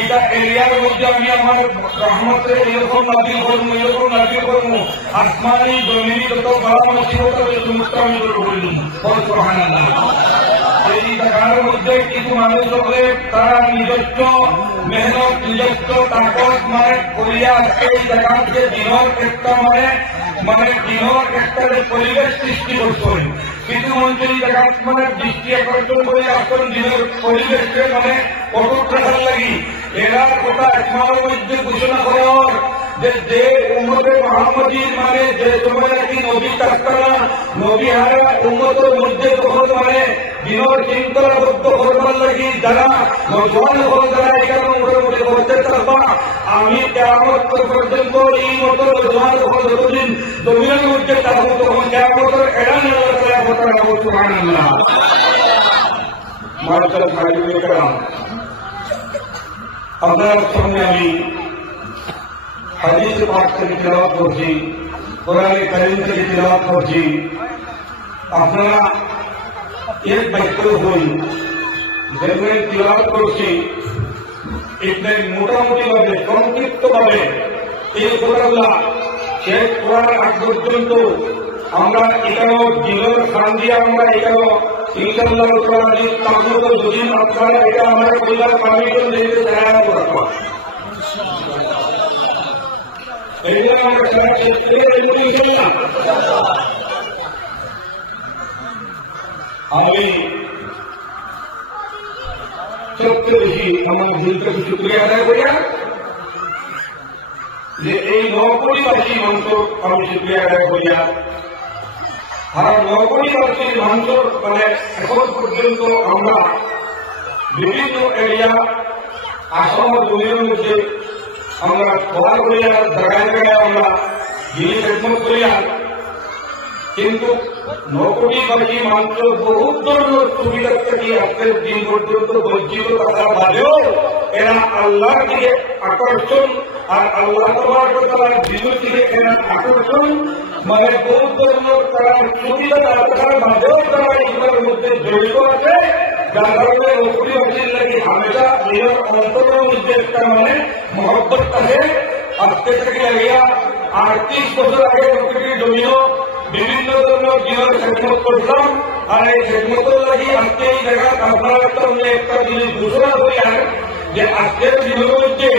এটা এরিয়ার মধ্যে আমি আমার রহমতের এরকম নাজিল করবো আসমানি জমিনি যত বড় মুসিবত সমস্ত আমি করলাম। এই জায়গার মধ্যে কিছু মানুষ হলে তারা নিজস্ব মেহনত নিজস্ব তাকত করিয়া এই জায়গাকে দিনের একটা দিনের একটা পরিবেশ সৃষ্টি করছেন। কিছু মানুষ এই জায়গা দৃষ্টি আকর্ষণ করে আসছেন দিনের পরিবেশকে অটুট রাখার লাগি। এরা কথা একমার মধ্যে ঘোষণা করার যে উম্মতে মুহাম্মদীর যে সময় নাকি নবী থাকতানা নবী হারা উম্মতের মধ্যে তখন দিনের শৃঙ্খলাবদ্ধ করবার লাগি যারা নজওয়ান হল যারা এখানে উম্মতের মধ্যে করতে থাকবা, আমি কিয়ামত পর্যন্ত এই মতো নজওয়ান হল যতদিন জমিনের মধ্যে থাকবো তখন কিয়ামতের এড়ান আল্লাহ কথা রাখবো। সুবহানাল্লাহ। মাশাআল্লাহ ভাইয়ের کرام, আপনার সামনে আমি হাদিস পাক থেকে তেলাওয়াত করছি, কোরআনে কারীম থেকে তেলাওয়াত করছি। আপনারা এক বাক্য হই যেগুলো তেলাওয়াত করছি এখানে মোটামুটি ভাবে সংক্ষিপ্ত ভাবে এই কথাগুলা শেষ করার আগ পর্যন্ত আমরা এখানেও জীবন স্থান দিয়ে আমরা এখানেও ইনশাআল্লাহ যদি আপনারা এটা আমরা পরিবার পারমিশন দিতে চাই করবো। এইগুলো আমরা সারা শেষ করে আমি সবচেয়ে বেশি আমার দিল থেকে শুক্রিয়া আদায় করিয়া যে এই নবপরিবাসী মানুষ আমি শুক্রিয়া আদায় করিয়া আর নবপরিবাসী মানুষ এখন পর্যন্ত আমরা বিভিন্ন এরিয়া আসাম জমির মধ্যে আমরা খবর করিয়া জায়গায় জায়গায় আমরা জিনিস খেদমত করিয়া, কিন্তু নবপরিবাসী মানুষ বহুত ধরনের সুবিধা থেকে আজকের দিন পর্যন্ত বঞ্চিত থাকার বাদেও এরা আল্লাহর দিকে আকর্ষণ আর আল্লাহ তাআলার দিনের দিকে এরা আকর্ষণ বহুত ধরনের তারা সুবিধা থাকার বাদেও তারা এগুলোর মধ্যে জড়িত আছে, যার কারণে নবপরিবাসীর লাগে হামেশা এর অন্তরের মধ্যে একটা মহব্বত থাকে। আজকে থেকে লাগিয়া 38 বছর আগে প্রকৃতির জমিও বিভিন্ন ধরনের দিনের খেদমত করলাম, আর এই খেদমতের লাগি আজকে এই জায়গা আপনারা সামনে একটা জিনিস ঘোষণা করি যে আজকের দিনের মধ্যে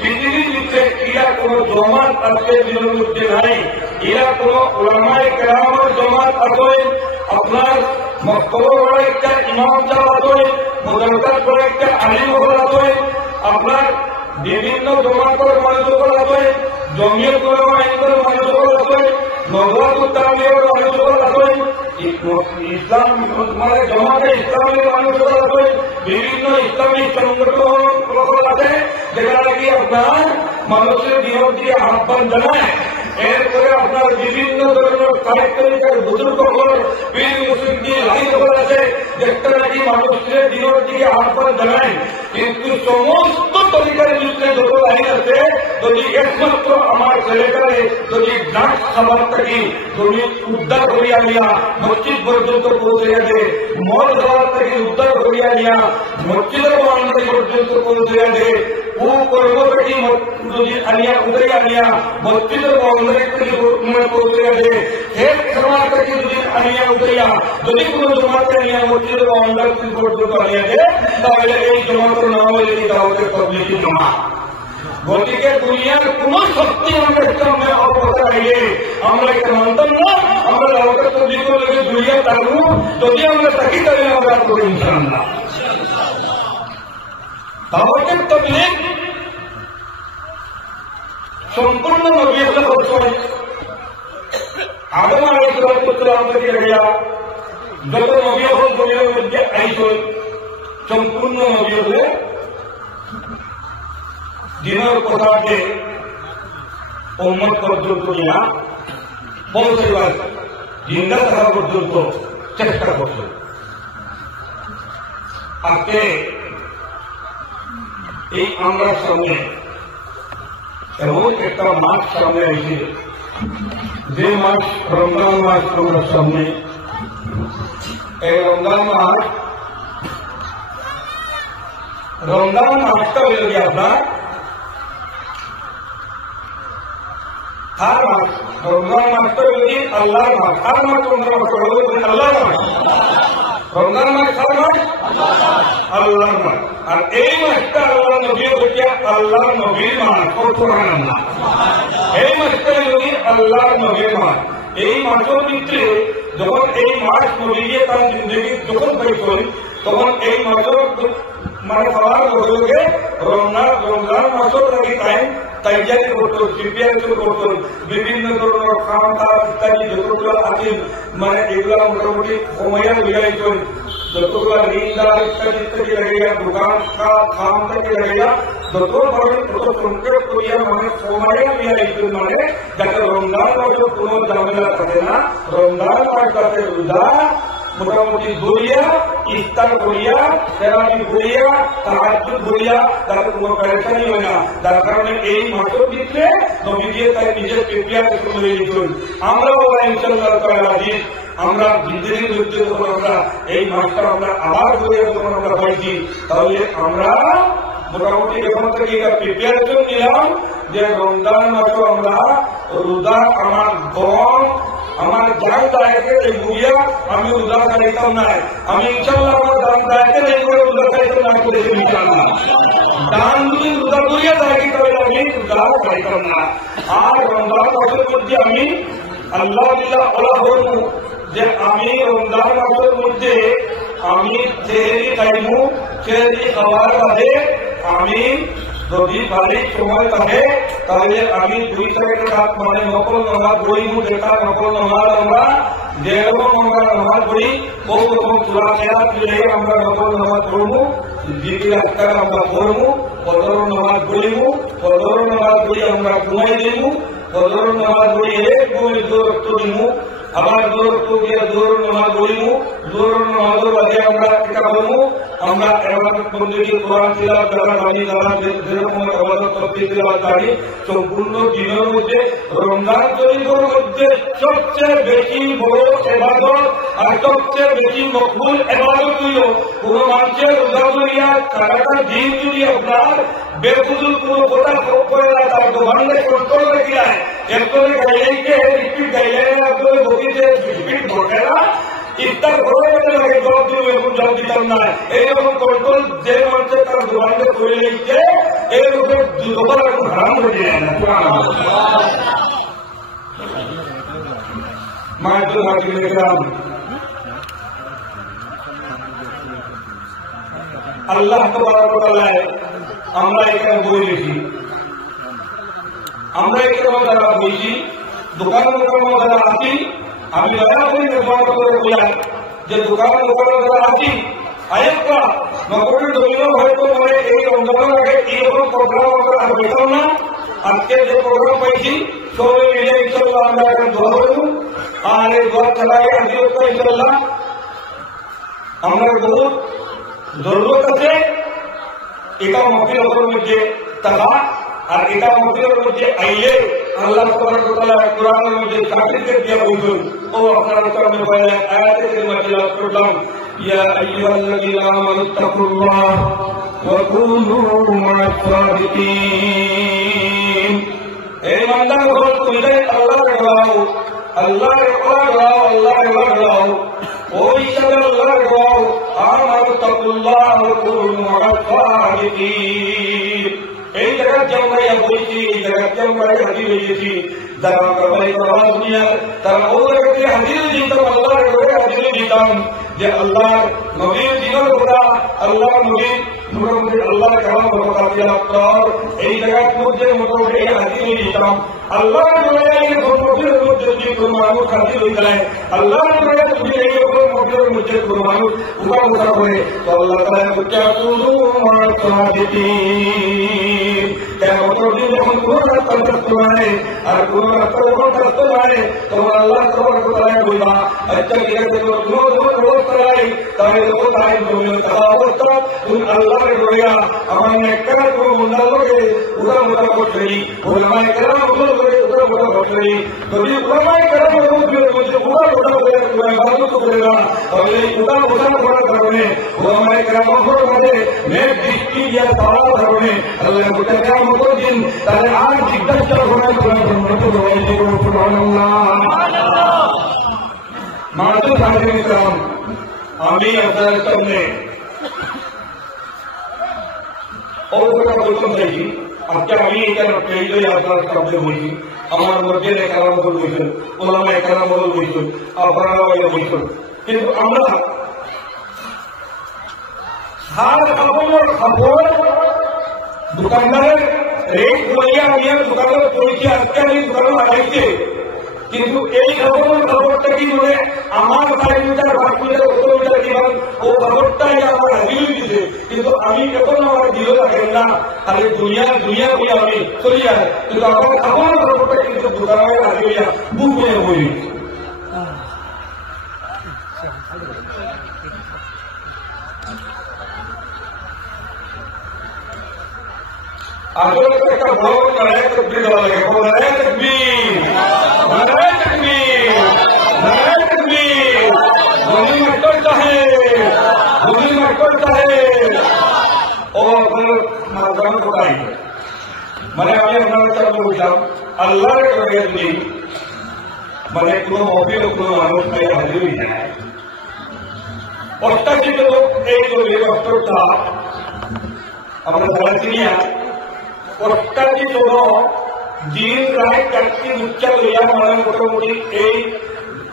পৃথিবীর ভিতরে ইরা কোন জমাত আজকের দিনের মধ্যে নাই। ইরা কোন উলামায়ে কেরামের জমাত আছে, আপনার মক্তবর একটা ইমাম সাহেব আছে, মুদাররিস করে একটা আলিম আছে, আপনার বিভিন্ন জমাতের মানুষগুলো আছে, জমিয়ত উলামায়ে মানুষগুলো আছে, নওয়াজুত তালিমের মানুষগুলো আছে, ইসলাম জমাতে ইসলামের মানুষগুলো আছে, বিভিন্ন ইসলামিক সংগঠন আছে যেটা নাকি আপনার মানুষের দিনের দিকে আহ্বান জানায়। এরপরে আপনার বিভিন্ন ধরনের কারিগর বুজুর্গ পীর মুসলিম লাইন আছে যেটা নাকি মানুষের দিনের দিকে আহ্বান জানায়। কিন্তু সমস্ত তরিকার বিরুদ্ধে যত লাইন আছে যদি একমাত্র আমার ছেলেটারে যদি ডাক খাবার থাকি যদি উদ্ধার করিয়া নিয়া মসজিদ পর্যন্ত পৌঁছে যাবে, মদ খাবার থেকে উদ্ধার করিয়া নিয়া মসজিদের বাউন্ডারি পর্যন্ত পৌঁছে যাবে, ও কর্ম থেকে যদি আনিয়া উদয় আনিয়া মসজিদের বাউন্ডারি থেকে পৌঁছে যাবে, এক সমাজ থেকে যদি আনিয়া উদয়া যদি কোনো জমাতে আনিয়া মসজিদের বাউন্ডারি পর্যন্ত আনিয়া দেয় তাহলে এই জমাতের নাম হলে দাওয়াতের তাবলীগী জমাত। গতিকে দুনিয়ার কোন শক্তি আমাদের সামনে অবস্থা আইলে আমরা এটা মানতাম না, আমরা দাওয়াতের তাবলীগী লেগে দুনিয়া থাকবো, যদি আমরা থাকি তাহলে আমরা করবো ইনশাআল্লাহ। দাওয়াতের তাবলীগ সম্পূর্ণ নবী আদম আলাইহিস সালাম থেকে গিয়া যত নবী হল দুনিয়ার মধ্যে আইসল সম্পূর্ণ নবী হলে দিনের কথাকে উম্মত পর্যন্ত নিয়ে পৌঁছাইবার জিন্দা থাকা পর্যন্ত চেষ্টা করছে। আজকে এই আমরা সামনে এমন একটা মাস সামনে এসে যে মাস রমজান মাস আমরা সামনে, এই রমজান মাস রমজান মাসটা হইল কি আপনার हर मास रमजान मास तो होगी अल्लाह मास हर मास रमजान मास होगी अल्लाह मास रमजान मास हर मास अल्लाह मास और এই মাসটা আল্লাহ নবী বলে আল্লাহ নবীর মাস সুবহানাল্লাহ এই মাসটা होगी আল্লাহ নবীর মাস এই মাসের ভিতরে যখন এই মাস নবীকে তার জিন্দেগি যখন পাইছেন তখন এই মাসের মানে সবার বদলকে রমজান মাসের লাগি টাইম তৈরি করতো প্রিপারেশন করতো বিভিন্ন ধরনের খাওয়া দাওয়া ইত্যাদি যতগুলো আছে মানে এগুলো মোটামুটি সময়ে মিলাইছেন যতগুলো ঋণদার ইত্যাদি ইত্যাদি লাগেগা দোকান খাওয়া থেকে লাগেগা যত ধরনের যত সংকেত করিয়া মানে সময়ে মিলাইছেন মানে যাতে রমজান মাসের কোনো ঝামেলা থাকে না রমজান মাসটাতে রোজা মোটামুটি ধরিয়া ইফতার করিয়া তেরাবি করিয়া তাহাজ্জুদ করিয়া তাতে কোনো পেরেশানি হয় না যার কারণে এই মাসের ভিতরে নবীজি তাই নিজের প্রিপারেশন করে নিয়েছেন আমরা বলা ইনশাআল্লাহ তাআলা আজিজ আমরা জিন্দেগির মধ্যে যখন আমরা এই মাসটা আমরা আবার ধরে যখন আমরা পাইছি তাহলে আমরা মোটামুটি এখন থেকে এটা প্রিপারেশন নিলাম যে রমজান মাসে আমরা রোজা আমার গম আমার জান দায়কে এই বুঝিয়া আমি রোজা খাইতাম না আমি ইনশাআল্লাহ আমার জান দায়কে এই করে রোজা খাইতাম না করে ইনশাআল্লাহ দান যদি রোজা করিয়া থাকি তাহলে আমি রোজা খাইতাম না আর রমজান মাসের মধ্যে আমি আল্লাহ বিল্লাহ বলা বলবো যে আমি রমজান মাসের মধ্যে আমি সেহরি খাইমু সেহরি খাওয়ার বাদে আমি যদি ভালো সময় থাকে তাহলে আমি 2 থেকে 7 মানে নকল নামাজ পড়িমু যেটা নকল নামাজ আমরা যেরকম আমরা নামাজ পড়ি ওই রকম সূরা কেরাত দিয়ে আমরা নকল নামাজ পড়বো জিকির আজকার আমরা পড়বো ফজর নামাজ পড়িমু ফজর নামাজ পড়ি আমরা ঘুমাই দিমু ফজর নামাজ পড়ি এক ঘুমে জোর দিমু আবার জোর দিয়ে জোর নামাজ পড়িমু জোর নামাজের বাদে আমরা এটা করবো আমরা ইবাদত বন্দেগী কোরআন তিলাওয়াত দ্বারা বাণী দ্বারা যেরকম ইবাদত করতে তিলাওয়াত করি সম্পূর্ণ দিনের মধ্যে রমজান শরীফের মধ্যে সবচেয়ে বেশি বড় ইবাদত আর সবচেয়ে বেশি মকবুল ইবাদত হলো কোন মানুষের রোজা করিয়া সারাটা দিন যদি আপনার বেফুজুল কোনো কথা করে না তার দোকানে কন্ট্রোল রেখে যায় এরপরে গাইলেকে রিপিট গাইলে আপনার বকিতে রিপিট ঘটে না ইফতার করে লাগে জব দিয়ে এখন জব দিতাম না এইরকম কন্ট্রোল যে মানুষের তার দোকানে করে নিচ্ছে এর উপরে দুবার এখন হারাম হয়ে যায় না মায়ের হাতে দেখলাম আল্লাহ তাআলা আমরা এখানে বই লিখি আমরা এখানে যারা বইছি দোকানের যারা আছি আমি দয়া করে ব্যবহার করে বললাম যে দোকানের যারা আছি আরেকটা নকলের দলিল হয়তো মানে এই রমজানের আগে এইরকম প্রোগ্রাম আমরা আর পেতাম না আজকে যে প্রোগ্রাম পাইছি সবাই মিলে ইনশাআল্লাহ আমরা এখন দোয়া করব আর এই দোয়া চালাই আজকে ইনশাআল্লাহ আমরা বহুত জরুরত আছে এটা মফিলের মধ্যে তারা আর এটা মফিলের মধ্যে আইলে আল্লাহ তাবারক ওয়া তাআলা কোরআনের মধ্যে সার্টিফিকেট দিয়ে বলছেন ও আপনারা কোরআনে বলে আয়াতে কারিমা তেলাওয়াত করলাম ইয়া আইয়ুহাল্লাযীনা আমানুত্তাকুল্লাহ ওয়া কুনু মা'আস সাদিকিন এই বান্দাগণ তুমি আল্লাহর গাও আল্লাহর গাও আল্লাহর গাও ওই হিসাবে আল্লাহর গাও আমানুত্তাকুল্লাহ ওয়া কুনু মা'আস সাদিকিন এই জায়গাতে আমরা বলছি এই জায়গাতে আমরা হাজির হয়েছি যারা কবাই করা দুনিয়া তারা ওই জায়গাতে হাজির দিতাম আল্লাহর ঘরে হাজির দিতাম যে আল্লাহ নবীর জীবন কথা আল্লাহ নবীর মোটামুটি আল্লাহর কালাম কথা তিলাওয়াত এই জায়গার মধ্যে মোটামুটি হাজির দিতাম আল্লাহর ঘরে মসজিদের মধ্যে যদি কোনো মানুষ হাজির হয়ে যায় আল্লাহর ঘরে যদি এইরকম মসজিদের মধ্যে কোনো মানুষ উঠা করে তো আল্লাহ তাআলা কুতুবু মুআতাদিতিন কেমন যখন কোন রাস্তা থাকতে পারে আর কোন রাস্তা যখন থাকতে পারে তখন আল্লাহ তাবারক ওয়া তাআলা বলবা আচ্ছা ঠিক আছে কোনো অবস্থা তাহলে যখন তাই অবস্থা তুমি আল্লাহর ঘরে আমার একটা কোনো বন্ধার লোকে উদা মোটা করছে ওলামায়ে কেরাম বদল করে উদা মোটা করছে যদি ওলামায়ে কেরাম বদল করে উদা মোটা করে ইবাদত করে না তাহলে উদা মোটা করার কারণে ওলামায়ে কেরাম বদল করে নেক দৃষ্টি দিয়া তাওয়ার কারণে আল্লাহ মুতাকাম বদল দিন তাহলে আর জিজ্ঞাসা করার কোনো মতো হয়ে যাবে সুবহানাল্লাহ মানব সাহায্য কারণ আমি আপনাদের সামনে অবস্থা বলতে চাই আজকে আমি এখানে পেয়ে আপনার সামনে বলছি আমার মধ্যে কালাম বল বলছেন ওলামায়ে কালাম বল বলছেন আপনারা বলছেন কিন্তু আমরা হার খবর দোকানদারের রেট বলিয়া নিয়ে দোকানের পরিচয় আজকে আমি দোকানে লাগাইছে কিন্তু এই খবরটা কি বলে আমার 5 মিটার 5 মিটার 8 মিটার জীবন ও খবরটাই আমার হাজির দিতে কিন্তু আমি এখন আমার দিল রাখেন না খালি দুনিয়া বলে আমি চলি যায় কিন্তু আমার খবরটা কিন্তু দোকানে লাগিয়ে বুক হয়ে বলি আসলে একটা বড় নারায়ণ তকবীর দেওয়া লাগে নারায়ণ তকবীর নারায়ণ তকবীর নারায়ণ তকবীর বলি করতে হয় ও মাধ্যম কোথায় মানে আমি আপনার সামনে বললাম আল্লাহর কাছে যদি মানে কোনো মহফিল কোনো মানুষ হাজির হয়ে যায় অত্যাচিত লোক এই যে অস্ত্রটা আমরা জানাচ্ছি না অত্যাচিত দিন রায় চারটি উচ্চা লইয়া মানে মোটামুটি এই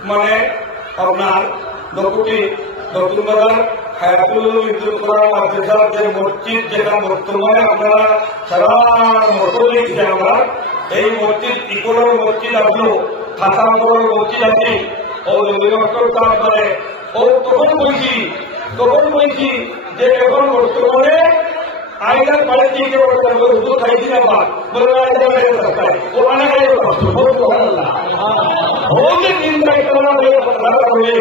মানে আপনার দপুটি নতুন বাজার হায়াতুল বিদ্যুৎকরণ মাদ্রাসার যে মসজিদ যেটা বর্তমানে আপনারা সারা মতো লিখছে আমরা এই মসজিদ ইকোলার মসজিদ আসলো খাসানগরের মসজিদ আছে ও তারপরে ও তখন বলছি যে এখন বর্তমানে আইলার বাড়ি থেকে উদ্যোগ খাইছি না বা বলে ও অনেক চিন্তা হয়ে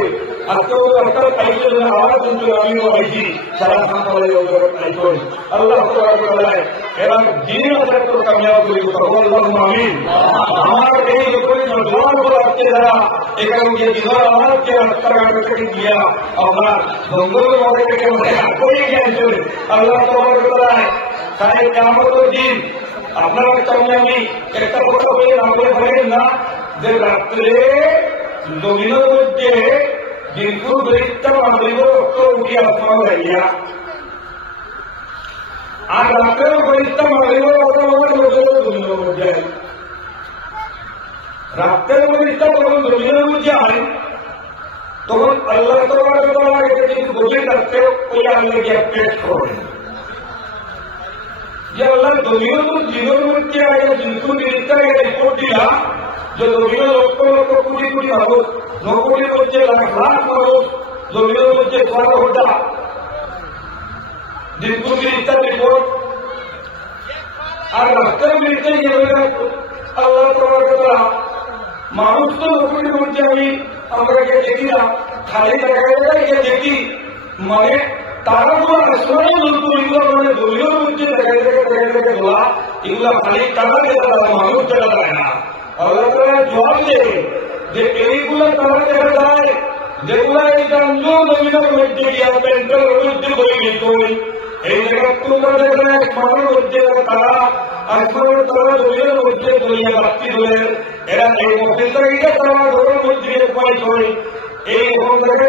আজকেও একটা খাইছে আবার কিন্তু আমিও খাইছি সারা আল্লাহ এরা দিনে তো কামিয়াব করি আমিন আমার এই আসছে যারা এখানে গিয়ে দিনের আমাকে রাস্তাঘাট থেকে গিয়া আপনার জঙ্গলের মধ্যে থেকে করে গিয়েছে আল্লাহ তাই কেমন দিন আপনার সামনে আমি একটা কথা বলে না বলে থাকেন না যে রাত্রে জমিনের মধ্যে দিনপুর বেরিতা মাগরিব উঠি আসমান হইয়া আর রাত্রেও বেরিতা মাগরিব জমিনের মধ্যে রাত্রের বেরিতা যখন জমিনের মধ্যে হয় তখন আল্লাহ কিন্তু গভীর রাত্রে ওই আল্লাহ গিয়ে পেশ করেন যে আল্লাহ জমিনের মধ্যে আগে দিনপুর বেরিতা রিপোর্ট দিলা যে জমিনের লক্ষ লক্ষ কোটি কোটি মানুষ নকলের মধ্যে লাখ লাখ মানুষ জমিনের মধ্যে খরা হতা দিনপুর বেরিতার রিপোর্ট আর রাস্তার বেরিতে আল্লাহ মানুষ তো নকলের মধ্যে আমরা দেখি না খালি জায়গায় গিয়ে দেখি মানে তারা কোনো আসমানে এগুলো মানে দলীয় মধ্যে দেখে তোলা এগুলা খালি তারা দেখা মানুষ দেখা যায় না আল্লাহ তাআলা জবাব দেয় যে এইগুলো তারা দেখা যায় যেগুলা এই গান্ধী জমিনের মধ্যে গিয়া পেন্টের মধ্যে বই নিতই এই জায়গা তোমরা দেখলে মানুষ মধ্যে তারা আসমানের তারা জমিনের মধ্যে দলিয়া বাতি ধরে এরা এই মফিলটা তারা ঘরের মধ্যে পাই করে এই মানে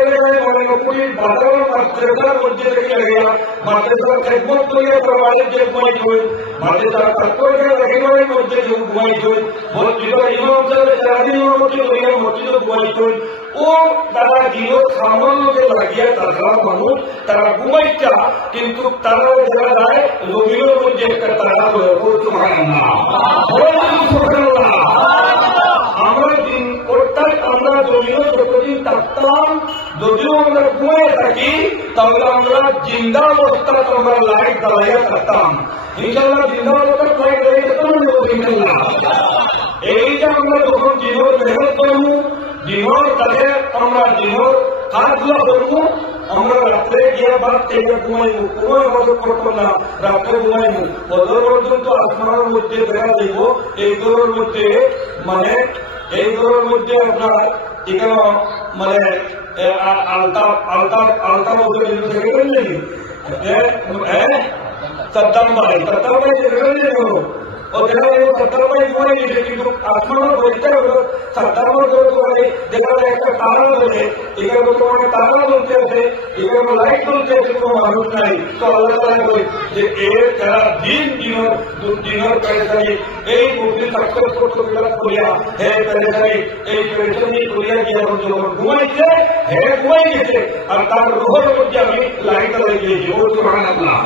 নকুড়ি বাজার মাদ্রাসার মধ্যে থেকে গিয়া মাদ্রাসার খেদমত করিয়া প্রবাহের যে ঘুমাই হই মাদ্রাসার তাৎপর্য রেগুলারের মধ্যে যে ঘুমাই হই মসজিদ ইমাম সাহেবের সারাদিনের মধ্যে করিয়া মসজিদে ঘুমাই হই ও তারা দিল সামান্যকে লাগিয়া তারা মানুষ তারা ঘুমাইটা কিন্তু তারা দেখা যায় জমিনের মধ্যে একটা তারা আমরা দিন অর্থাৎ আমরা জমিনের যতদিন থাকতাম যদিও আমরা ঘুমাই থাকি তাহলে আমরা জিন্দা অবস্থা আমরা লাইট জ্বালাইয়া থাকতাম ইনশাল্লাহ জিন্দা অবস্থা লাইট জ্বালিয়ে থাকতাম ইনশাল্লাহ এইটা আমরা যখন জীবন মেহনত করবো জীবন তাদের আমরা জীবন হাতগুলা করবো আমরা রাত্রে গিয়ে আবার থেকে ঘুমাইবো, কোনো হেফাজত করতো না, রাত্রে ঘুমাইবো। বদর পর্যন্ত আসমানের মধ্যে দেখা যাইব এই দৌড়ের মধ্যে মানে এই দৌড়ের মধ্যে আপনার এখানে মানে আলতা মধ্যে সেক্রেটারি নাকি সত্তার ভাই সেক্রেটারি ও দেখা যায় সত্তার ভাই ঘুমাই গেছে, কিন্তু আসমানের পরিষ্কার হলো সত্তার মধ্যে দেখা যায় একটা তারা রয়েছে, এখানে বর্তমানে তারা বলতে আছে, এখানে লাইট বলতে আছে, কোনো মানুষ নাই। তো আল্লাহ তাআলা বলে যে এর যারা দিনের পেরেশানি এই মূর্তি সাকসেস করতে করিয়া হে পেরেশানি এই পেরেশানি করিয়া গিয়া যখন ঘুমাইছে হে ঘুমাই গেছে, আর তার রোহের মধ্যে আমি লাইট লাগিয়ে দিয়েছি। ও সুবহানাল্লাহ।